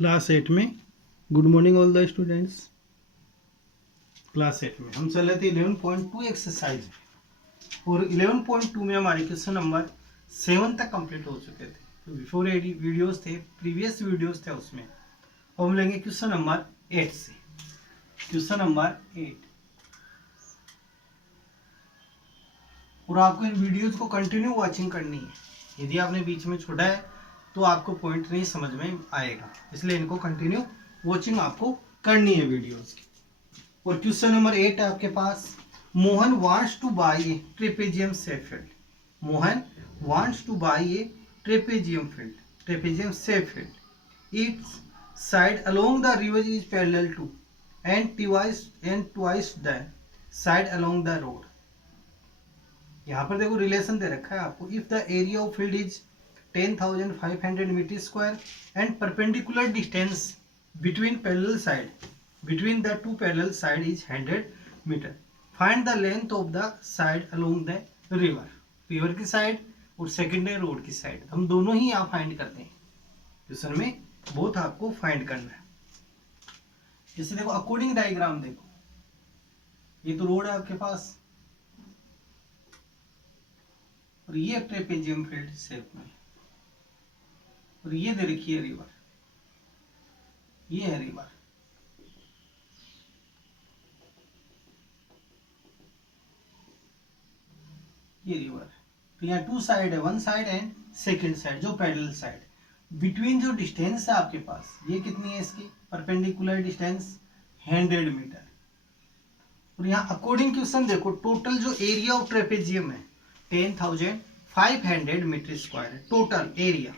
Class 8 में good morning all the students. Class 8 में हम चल रहे थे 11.2 एक्सरसाइज और 11.2 में हमारे क्वेश्चन नंबर 7 तक कंप्लीट हो चुके थे। तो बिफोर वीडियोस थे, प्रीवियस वीडियोस थे, उसमें हम लेंगे क्वेश्चन नंबर 8 से। क्वेश्चन नंबर 8 और आपको इन वीडियोस को कंटिन्यू वॉचिंग करनी है। यदि आपने बीच में छोड़ा है तो आपको पॉइंट नहीं समझ में आएगा, इसलिए इनको कंटिन्यू वॉचिंग आपको करनी है वीडियोस की। और क्वेश्चन नंबर 8 है आपके पास। Mohan wants to buy a trapezium shape field. Mohan wants to buy a trapezium shape field. Its side along the river is parallel to and twice the side along the road. यहाँ पर देखो relation दे रखा है आपको। If the area of field is 10,500 metre square and perpendicular distance between the two parallel side is 100 metre, find the length of the side along the river की side और secondary road की side. हम दोनों ही यहाँ find करते हैं question में, both आपको फाइंड करना है। जैसे देखो अकॉर्डिंग डायग्राम देखो, ये तो रोड है आपके पास और ये ट्रेपेजियम फील्ड शेप में, और ये दे रखी है रिवर, ये है रिवर। ये रिवर, तो यहाँ टू साइड है, one side and second side जो पैरेलल साइड। बिटवीन जो डिस्टेंस है आपके पास, ये कितनी है इसकी परपेंडिकुलर डिस्टेंस 100 मीटर। और यहाँ अकॉर्डिंग क्वेश्चन देखो, टोटल जो एरिया ऑफ ट्रेपेजियम है 10,500 मीटर स्क्वायर है total area.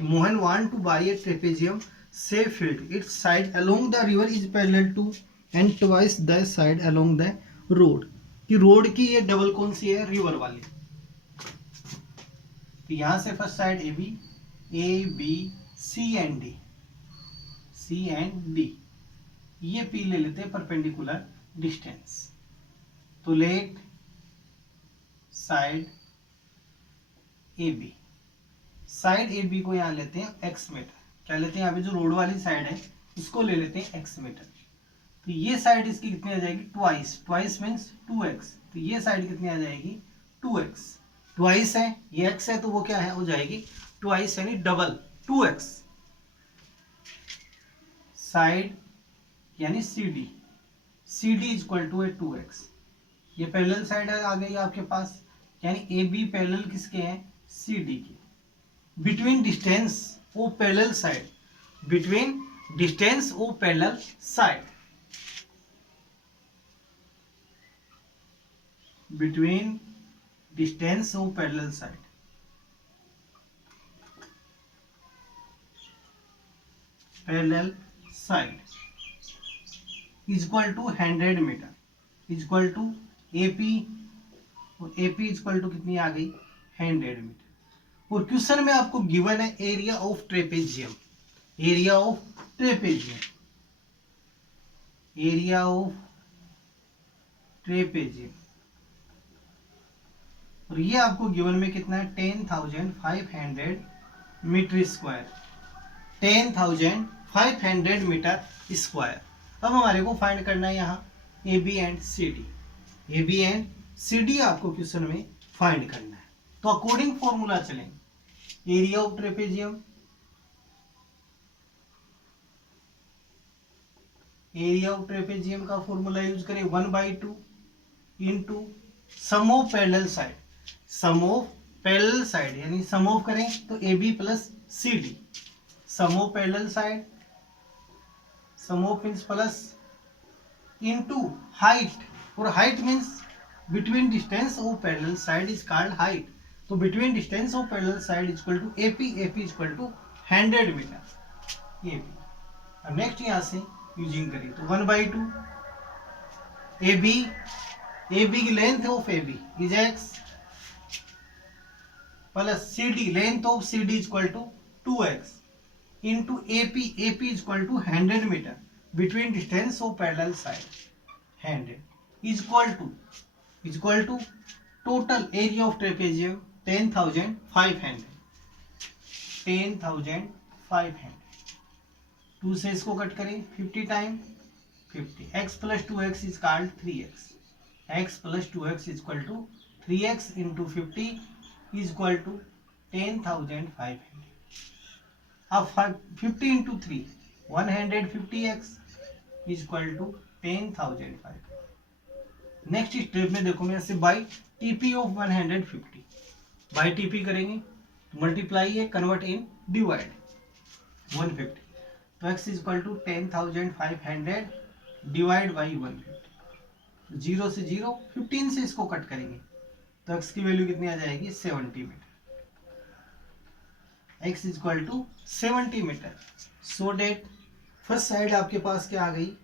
Mohan want to buy a trapezium shape field. Its side along the river is parallel to and twice the side along the road. कि road की ये double कौन सी है, river वाली। तो यहां से first side A B C and D, ये पी ले लेते हैं परपेंडिकुलर डिस्टेंस। तो लेट साइड ए बी को यहां लेते हैं एक्स मीटर। क्या लेते हैं, अभी जो रोड वाली साइड है इसको ले लेते हैं एक्स मीटर। तो ये साइड इसकी कितनी आ जाएगी, ट्वाइस मीन्स 2x। तो ये साइड कितनी आ जाएगी, 2x। ट्वाइस है, ये x है, तो वो क्या है, हो जाएगी ट्वाइस यानी डबल 2x। साइड यानी CD इक्वल टू है 2x। ये पैरेलल साइड आ गई आपके पास, यानी AB पैरेलल किसके हैं, CD के। Between distance of parallel side, between distance of parallel side, between distance of parallel side, equal to 100 metre, equal to AP, और AP इक्वल टू कितनी आ गई 100 मीटर। और क्वेश्चन में आपको गिवन है area of trapezium, area of trapezium, और ये आपको गिवन में कितना है 10,500 मीटर स्क्वायर, 10,500 मीटर स्क्वायर। अब हमारे को फाइंड करना है यहाँ AB एंड CD आपको क्वेश्चन में फाइंड करना है। तो अकॉर्डिंग फॉर्मूला चलेंगे। एरिया ऑफ ट्रेपेजियम का फॉर्मूला यूज करें 1/2 into sum of parallel side, यानी सम ऑफ करें तो AB plus CD, sum of parallel side, sum of means plus, into height, और height means between distance of parallel side is called height. तो between distance of parallel side equal to AP equal to 100 metre AP। अब next यहां से using करें तो 1/2 AB की length of AB is x plus CD, length of CD equal to 2x into AP equal to 100 metre, between distance of parallel side 100 equal to total area of trapezium 10,500। 2 से इसको cut करें 50 time 50, x plus 2x is called 3x, x plus 2x is equal to 3x into 50 is equal to 10,500। अब 50 into 3 150x is equal to 10,500। Next step में देखो मैं ऐसे by टीपी of 150, by टीपी करेंगे मल्टीप्लाई है कन्वर्ट इन डिवाइड 150, तो x is equal to 10,500 divide by 150, 0 से 0 15 से इसको कट करेंगे तो x की वैल्यू कितनी आ जाएगी 70 metre, x is equal to 70 metre. So that first side आपके पास क्या आ गई,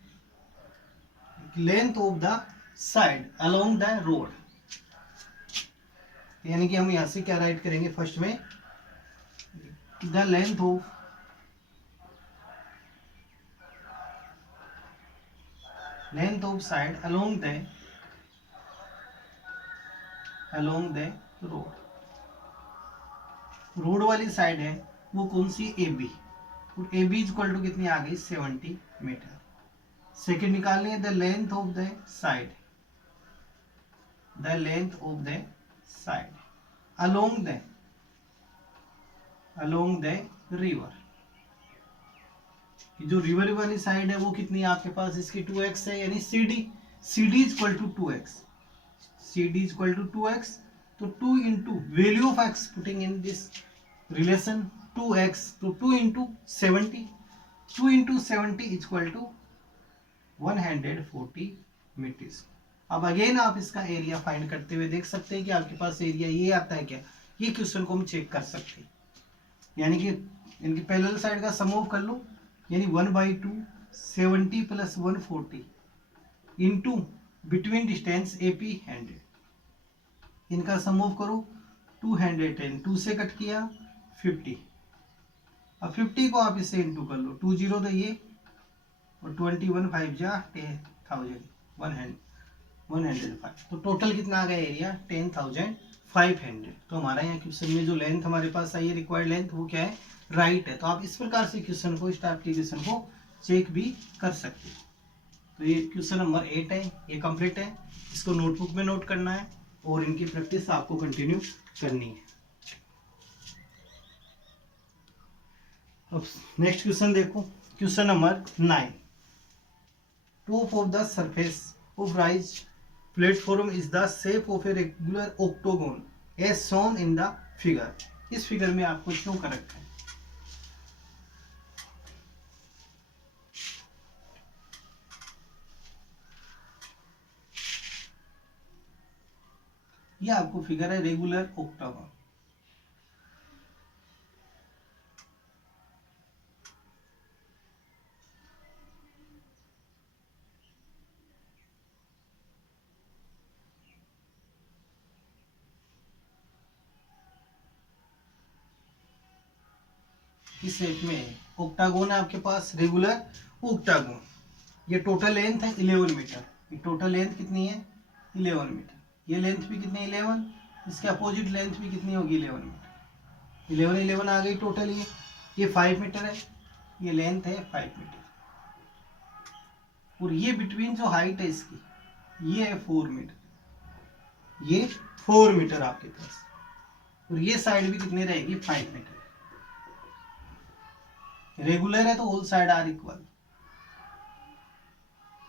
length of the side along the road, यानी कि हम यहां से क्या राइट करेंगे फर्स्ट में the length of side along the road, road वाली साइड है वो कौन सी ए बी, और ए बी इक्वल टू कितनी आ गई 70 मीटर। सेकेंड निकालनी है the length of the side, the length of the side along the river, जो रिवर वाली साइड है वो कितनी है आपके पास, इसकी 2x है, यानी CD equal to 2x, CD equal to 2x, तो 2 into value of x putting in this relation 2x, तो 2 into 70, 2 into 70 equal to 140 metres. अब अगेन आप इसका एरिया फाइंड करते हुए देख सकते हैं कि आपके पास एरिया ये आता है क्या, ये क्वेश्चन को हम चेक कर सकते हैं, यानी कि इनकी पैरेलल साइड का सम ऑफ कर लो, यानी 1/2 70 plus 140 into between distance AP 100, इनका सम ऑफ करो 210, 2 से कट किया 50, अब 50 को आप इससे इंटू कर लो, 2 0 तो ये और 21 5 जा 10,000 105, तो टोटल कितना आ गया एरिया 10,500। तो हमारा यहाँ क्वेश्चन में जो लेंथ हमारे पास आई है रिक्वायर्ड लेंथ वो क्या है, राइट है। तो आप इस प्रकार से क्वेश्चन को, इस टाइप के क्वेश्चन को चेक भी कर सकते हैं। तो ये क्वेश्चन नंबर 8 है, ये कंप्लीट है, इसको नोटबुक में नोट करना है और इनकी प्रैक्टिस आपको कंटिन्यू करनी है। अब नेक्स्ट क्वेश्चन देखो, question number 9, top of the surface of rise platform is the shape of a regular octagon as shown in the figure. इस फिगर में आपको क्यों कर रखा है, ये आपको फिगर है रेगुलर ऑक्टागोन। इस शेप में ऑक्टागोन है आपके पास, रेगुलर ऑक्टागोन। ये टोटल लेंथ है 11 मीटर, ये टोटल लेंथ कितनी है 11 मीटर, ये लेंथ भी कितनी 11, इसके अपोजिट लेंथ भी कितनी होगी 11 मीटर, 11 आ गई टोटल। ये 5 मीटर है, ये लेंथ है 5 मीटर, और ये बिटवीन जो हाइट है इसकी ये है 4 मीटर, ये 4 मीटर आपके पास, और ये साइड भी कितनी रहेगी 5 मीटर। रेगुलर है तो ऑल साइड आर इक्वल,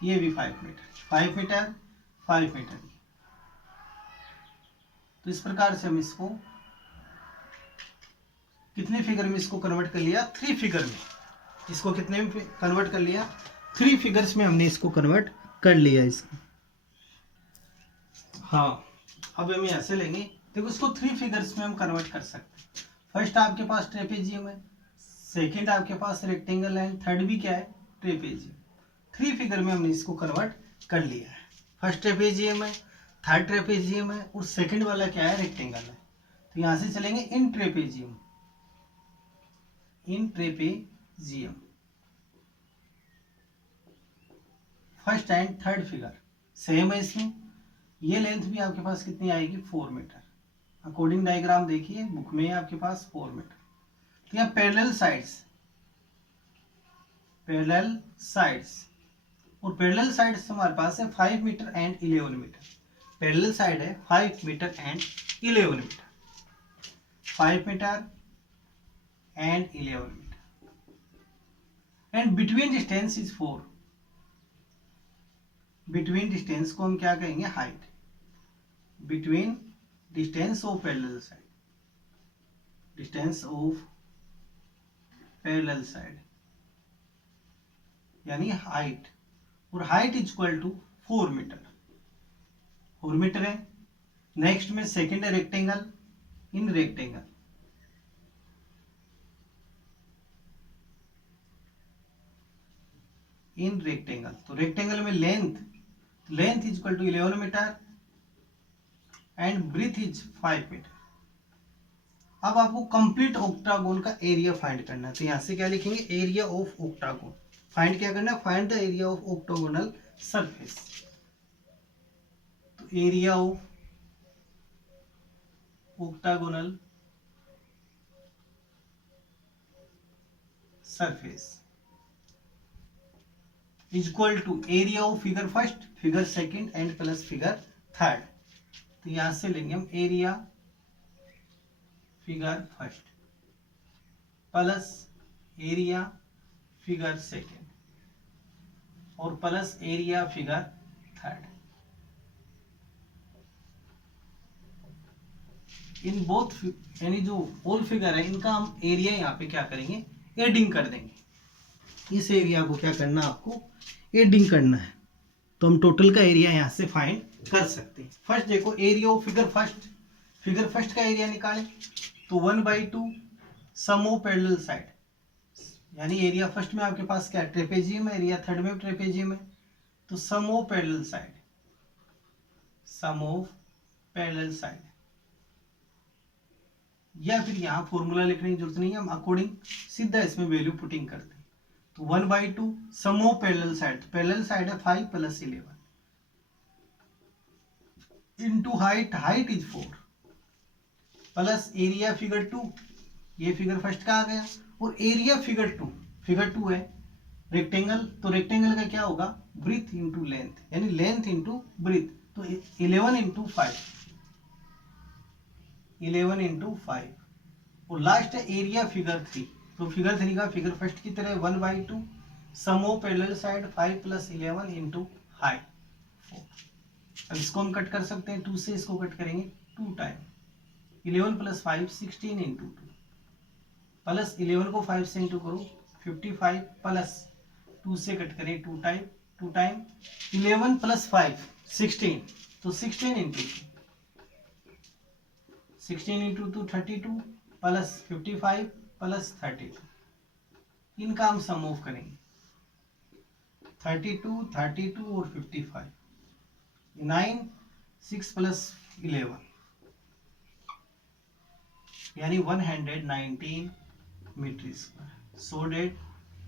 ये भी 5 मीटर 5 मीटर 5 मीटर। तो इस प्रकार से हम इसको कितने फिगर में इसको कन्वर्ट कर लिया, 3 फिगर में, इसको कितने में कन्वर्ट कर लिया 3 फिगर्स में हमने इसको कन्वर्ट कर लिया इसको। हाँ, अब हम यहां से लेंगे, देखो इसको 3 फिगर्स में हम कन्वर्ट कर सकते हैं। फर्स्ट आपके पास ट्रेपेजियम है, सेकेंड आपके पास रेक्टेंगल है, थर्ड भी क्या है ट्रेपेजियम। 3 फिगर में हमने इसको कन्वर्ट कर लिया है। फर्स्ट ट्रेपेजियम है, थर्ड ट्रेपेजियम है, और सेकेंड वाला क्या है रेक्टेंगल है। तो यहां से चलेंगे in trapezium, in trapezium first and third figure same है इसमें। ये लेंथ भी आपके पास कितनी आएगी 4 मीटर, अकॉर्डिंग डायग्राम देखिए बुक में आपके पास 4 मीटर। तो यहाँ पैरेलल पैरेलल साइड्स, और पैरेलल साइड्स हमारे पास है 5 metre and 11 metre. Parallel side है 5 metre and 11 metre, 5 metre and 11 metre, and between distance is 4। Between distance को हम क्या कहेंगे, height. Between distance of parallel side, distance of parallel side यानी हाइट, और height is equal to 4 metre, 4 metre है। Next में second है rectangle, in rectangle in rectangle, तो रेक्टेंगल में length is equal to 11 metre and breadth is 5 metre. अब आपको complete octagon का एरिया फाइंड करना है, तो यहां से क्या लिखेंगे, एरिया ऑफ ऑक्टागोन। फाइंड क्या करना है, find the area of octagonal surface. तो area of octagonal surface is equal to area of figure first, figure second and plus figure third. तो यहां से लेंगे हम area figure first plus area figure second और plus area figure third. In both यानी जो all figure है इनका हम एरिया यहाँ पे क्या करेंगे, एडिंग कर देंगे। इस एरिया को क्या करना, आपको एडिंग करना है, तो हम टोटल का एरिया यहाँ से फाइंड कर सकते हैं। फर्स्ट देखो एरिया ऑफ फिगर फर्स्ट का एरिया निकालें, तो 1/2 सम ऑफ पैरेलल साइड, यानी एरिया फर्स्ट में आपके पास क्या ट्रेपेजियम है, एरिया थर्ड में ट्रेपेजियम है, तो sum of parallel side, sum of parallel side, या फिर यहाँ फॉर्मूला लिखने की जरूरत नहीं है, हम अकॉर्डिंग सीधा इसमें वैल्यू पुटिंग करते हैं। तो 1/2 sum of parallel side, parallel side है 5 + 11 into height is 4 plus area figure 2, ये फिगर फर्स्ट का आ गया, और एरिया फिगर 2 है रेक्टेंगल, तो रेक्टेंगल का क्या होगा, ब्रीथ इंटू लेंथ, यानी लेंथ इंटू ब्रीथ, तो 11 इंटू 5, 11 इंटू 5, और लास्ट है एरिया फिगर 3, तो फिगर 3 का फिगर फर्स्ट की तरह 1/2 sum of parallel side 5 + 11 into height 4। अब इसको हम कट कर सकते हैं, 2 से इसको कट करेंगे 2 टाइम, 11 + 5 16 इंटू 2 प्लस 11 को 5 से इंटू करो 55 प्लस 2 से कट करें 2 टाइम 11 + 5 16, तो 16 इंटू 2 32 प्लस 55 प्लस 32, इनका हम सम ऑफ करेंगे 32 और 55, 9 6 + 11 यानी 119 metre square. So that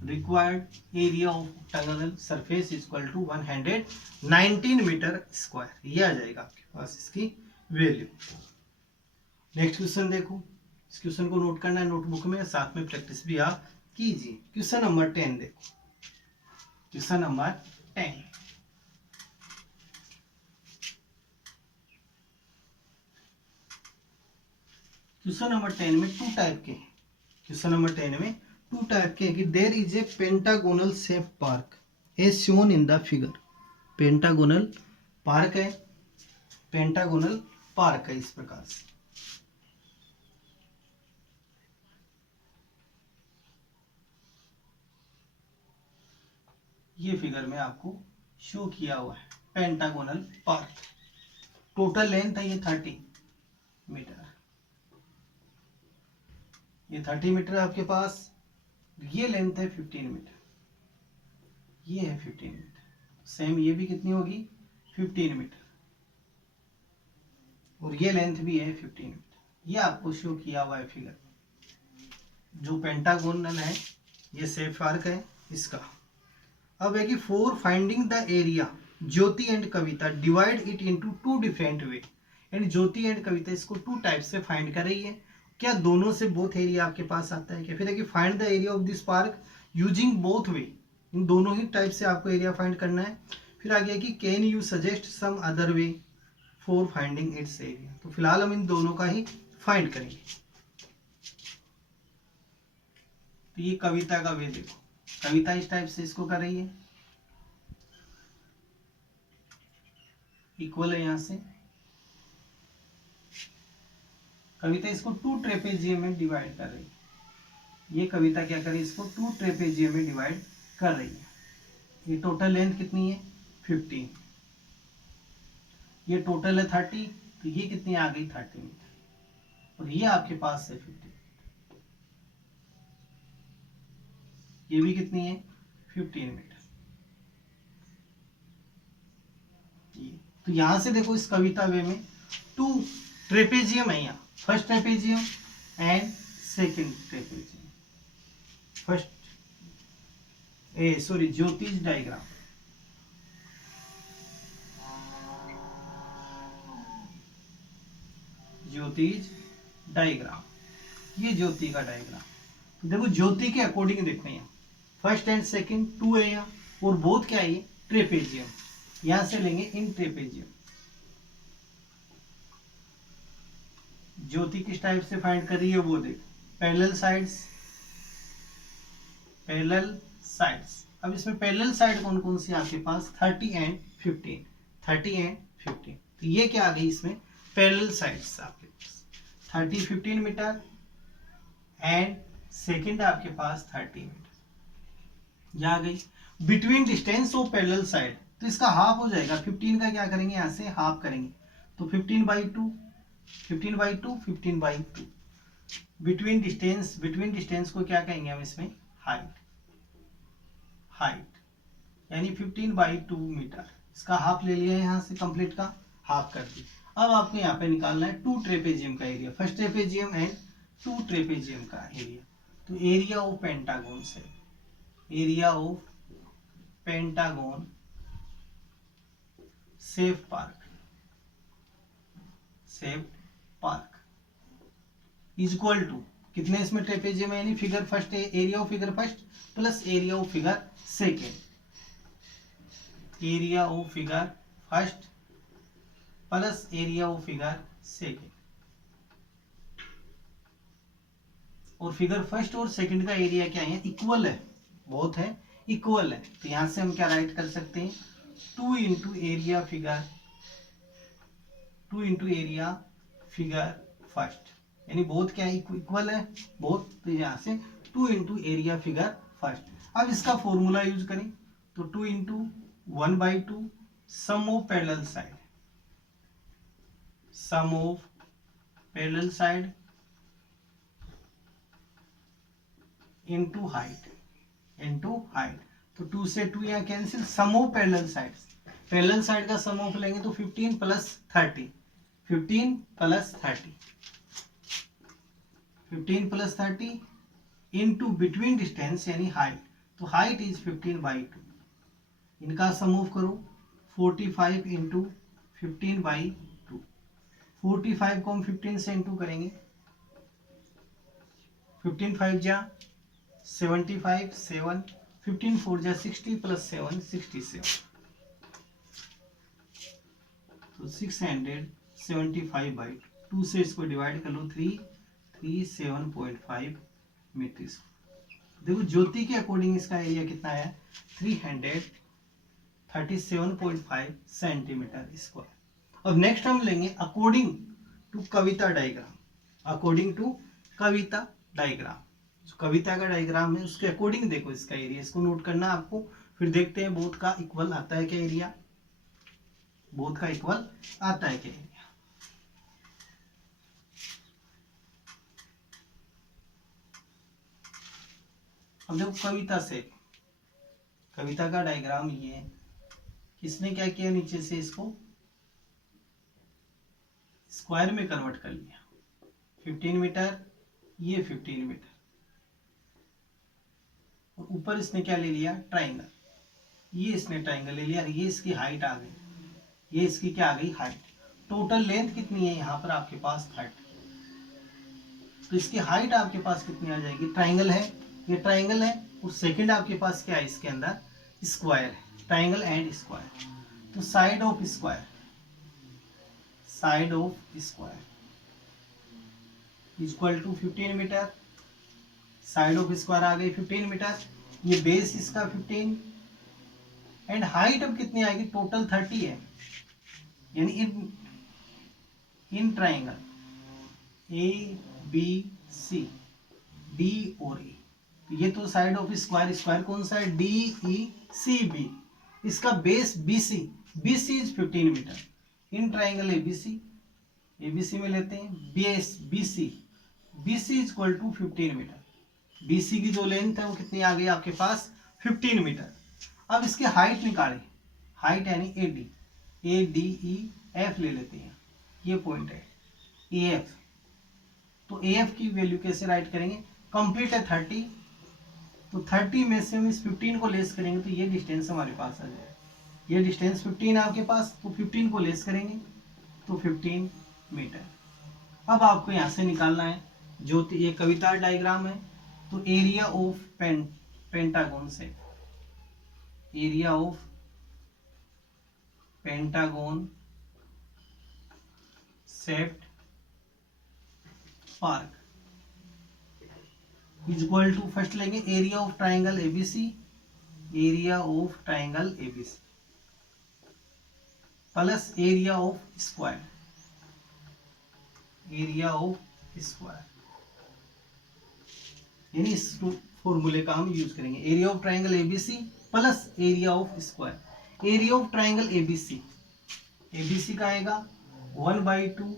required area of octagonal surface is equal to 119 metre square. ये आ जाएगा आपके पास इसकी वैल्यू। नेक्स्ट क्वेश्चन देखो, इस क्वेश्चन को नोट करना है नोटबुक में, साथ में प्रैक्टिस भी आप कीजिए। क्वेश्चन नंबर 10 देखो, क्वेश्चन नंबर 10, क्वेश्चन नंबर 10 में 2 टाइप के हैं। क्वेश्चन नंबर 10 में 2 टाइप के हैं कि there is a pentagonal shape park as shown in the figure. Pentagonal park है, पेंटागोनल पार्क है इस प्रकार से। ये फिगर में आपको शो किया हुआ है पेंटागोनल पार्क। टोटल लेंथ है ये 30 मीटर, ये 30 मीटर आपके पास, ये लेंथ है 15 मीटर, ये है 15 मीटर, सेम ये भी कितनी होगी 15 मीटर, और ये लेंथ भी है 15 मीटर। ये आपको शो किया हुआ है फिगर, जो पेंटागोनल है ये शेप पार्क है इसका। अब है कि for finding the area Jyoti and Kavita divide it into 2 different way, यानी ज्योति एंड कविता इसको 2 टाइप से फाइंड कर रही है। क्या दोनों से बोथ एरिया आपके पास आता है क्या? फिर है कि find the area of this park using both way, इन दोनों ही टाइप से आपको एरिया फाइंड करना है। फिर आगे है कि can you suggest some other way for finding its area. तो फिलहाल हम इन दोनों का ही फाइंड करेंगे। तो ये कविता का वे देखो, कविता इस टाइप से इसको कर रही है, इक्वल है। यहां से कविता इसको 2 ट्रेपेजियम में डिवाइड कर रही है। ये कविता क्या कर रही है, इसको 2 ट्रेपेजियम में डिवाइड कर रही है। ये टोटल लेंथ कितनी है 15, ये टोटल है 30, तो ये कितनी आ गई 30 मीटर, और ये आपके पास है 50, ये भी कितनी है 15 मीटर। ये तो यहां से देखो इस कविता वे में 2 ट्रेपेजियम है, यहाँ first trapezium and second trapezium. First ज्योतिष डायग्राम, ज्योतिष डायग्राम, ये ज्योति का डायग्राम। तो देखो ज्योति के अकॉर्डिंग देखते हैं, फर्स्ट एंड सेकंड 2 है यहाँ, और बोथ क्या है ट्रेपेजियम। यहां से लेंगे इन ट्रेपेजियम। ज्योति किस टाइप से फाइंड कर रही है वो देखो, पैरेलल साइड्स, पैरेलल साइड्स। अब इसमें पैरेलल साइड कौन कौन सी आपके पास 30 एंड 15, 30 एंड 15। तो ये क्या आ गई इसमें पैरेलल साइड्स आपके पास 30 15 मीटर एंड सेकंड आपके पास 30 मीटर। ये आ गई between distance of parallel side, तो इसका हाफ हो जाएगा 15 का, क्या करेंगे यहां से हाफ करेंगे, तो 15/2 15/2 15/2। बिटवीन डिस्टेंस को क्या कहेंगे हम इसमें हाइट, यानी 15/2 मीटर। इसका हाफ ले लिया यहाँ से, कंप्लीट का हाफ कर दी। अब आपको यहाँ पे निकालना है 2 ट्रेपेजियम का area, first trapezium and 2 trapezium का एरिया। तो एरिया ऑफ पेंटागन से, area of pentagon shape park is equal to कितने इसमें ट्रेपेजियम है, यानी figure first, area of figure first plus area of figure second, area of figure first plus area of figure second. और figure first और second का area क्या है equal है, बहुत है इक्वल है। तो यहां से हम क्या राइट कर सकते हैं 2 इंटू एरिया फिगर फर्स्ट, यानी बोथ क्या है इक्वल है बोथ। तो यहां से 2 इंटू एरिया फिगर फर्स्ट। अब इसका फॉर्मूला यूज करें तो 2 into 1/2 sum of parallel side into height. तो 2 से 2 यहाँ cancel, sum of parallel side का सम ऑफ लेंगे तो 15 plus 30, 15 plus 30 into between distance यानी हाइट, तो हाइट इज 15/2। इनका सम ऑफ करो 45 इंटू 15/2। 45 को हम 15 से इंटू करेंगे, 15 5 जा 75, 7 15 4 जा 60 प्लस 7 67, तो 675/2 से इसको डिवाइड कर लो 337.5 मीटर। देखो ज्योति के अकॉर्डिंग इसका एरिया कितना है 337.5 सेंटीमीटर स्क्वायर। अब नेक्स्ट हम लेंगे अकॉर्डिंग टू कविता डायग्राम। जो कविता का डायग्राम है उसके अकॉर्डिंग देखो इसका एरिया, इसको नोट करना आपको। फिर देखते हैं बोथ का इक्वल आता है क्या एरिया, अब देखो कविता का डायग्राम ये है, किसने क्या किया नीचे से इसको स्क्वायर में कन्वर्ट कर लिया, 15 मीटर ये 15 मीटर, और ऊपर इसने क्या ले लिया ट्राइंगल, ये इसने ट्राइंगल ले लिया, ये इसकी हाइट आ गई, ये इसकी क्या आ गई हाइट। टोटल लेंथ कितनी है यहाँ पर आपके पास 30, तो इसकी हाइट आपके पास कितनी आ जाएगी, ट्राइंगल है ये ट्राइंगल है और सेकंड आपके पास क्या है, इसके अंदर स्क्वायर है, ट्राइंगल एंड स्क्वायर। तो side of square, side of square equal to 15 metre. Side of square आ गई 15 मीटर, ये बेस इसका 15 एंड हाइट अब कितनी आएगी, टोटल 30 है। यानी in triangle A B C D और ए, ये तो साइड ऑफ स्क्वायर, स्क्वायर कौन सा है, डी ई सी बी, इसका base B C, B C is 15 metre. In triangle ABC में लेते हैं base B C is equal to 15 metre. BC की जो लेंथ है वो कितनी आ गई आपके पास, 15 मीटर। अब इसके हाइट निकालें, हाइट यानी ए डी ई एफ ले लेते हैं, ये पॉइंट है ए एफ। तो ए एफ की वैल्यू कैसे राइट करेंगे, कंप्लीट है 30, तो 30 में से हम इस 15 को लेस करेंगे तो ये डिस्टेंस हमारे पास आ जाएगा। ये डिस्टेंस 15 है आपके पास, तो 15 को लेस करेंगे तो 15 मीटर। अब आपको यहाँ से निकालना है जो ये कविता डायग्राम है, तो एरिया ऑफ पेंटागन से, area of pentagon shaped park equal to, first लेंगे area of triangle ABC, area of triangle ABC plus area of square, area of square, यानी इस फॉर्मूले का हम यूज करेंगे। Area of triangle ABC plus area of square. Area of triangle ABC, ABC का आएगा 1/2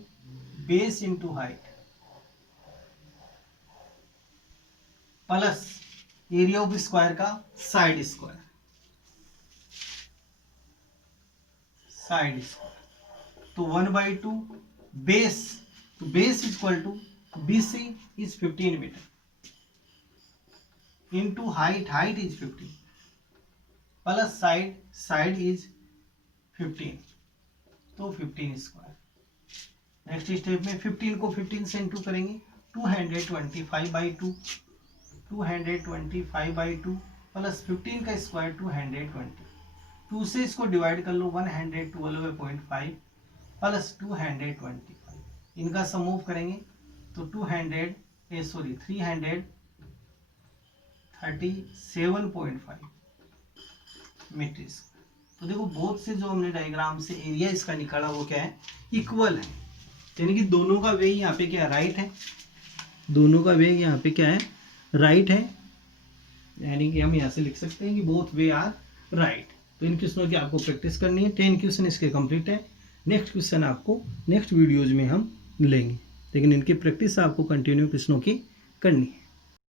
base into height plus area of square का side square, side square. तो 1/2 बेस, तो base equal to BC is 15 metre into height, height is 15 plus side, side is 15, तो 15 square. Next step में 15 को 15 से into करेंगे, 225/2, 225/2 प्लस 15 का square 220, 2 से इसको डिवाइड कर लो 112/5 प्लस 225, इनका सम ऑफ करेंगे तो 337.5 मीटर। तो देखो बोथ से जो हमने डायग्राम से एरिया इसका निकाला वो क्या है, इक्वल है, यानी कि दोनों का वे यहाँ पे क्या है, राइट है, दोनों का वे यहाँ पे क्या है, राइट है, यानी कि हम यहाँ से लिख सकते हैं कि बोथ वे आर राइट। तो इन क्वेश्चनों की आपको प्रैक्टिस करनी है, 10 क्वेश्चन इसके कंप्लीट है। नेक्स्ट क्वेश्चन आपको नेक्स्ट वीडियोज में हम लेंगे, लेकिन इनकी प्रैक्टिस आपको कंटिन्यू क्वेश्चनों की करनी है।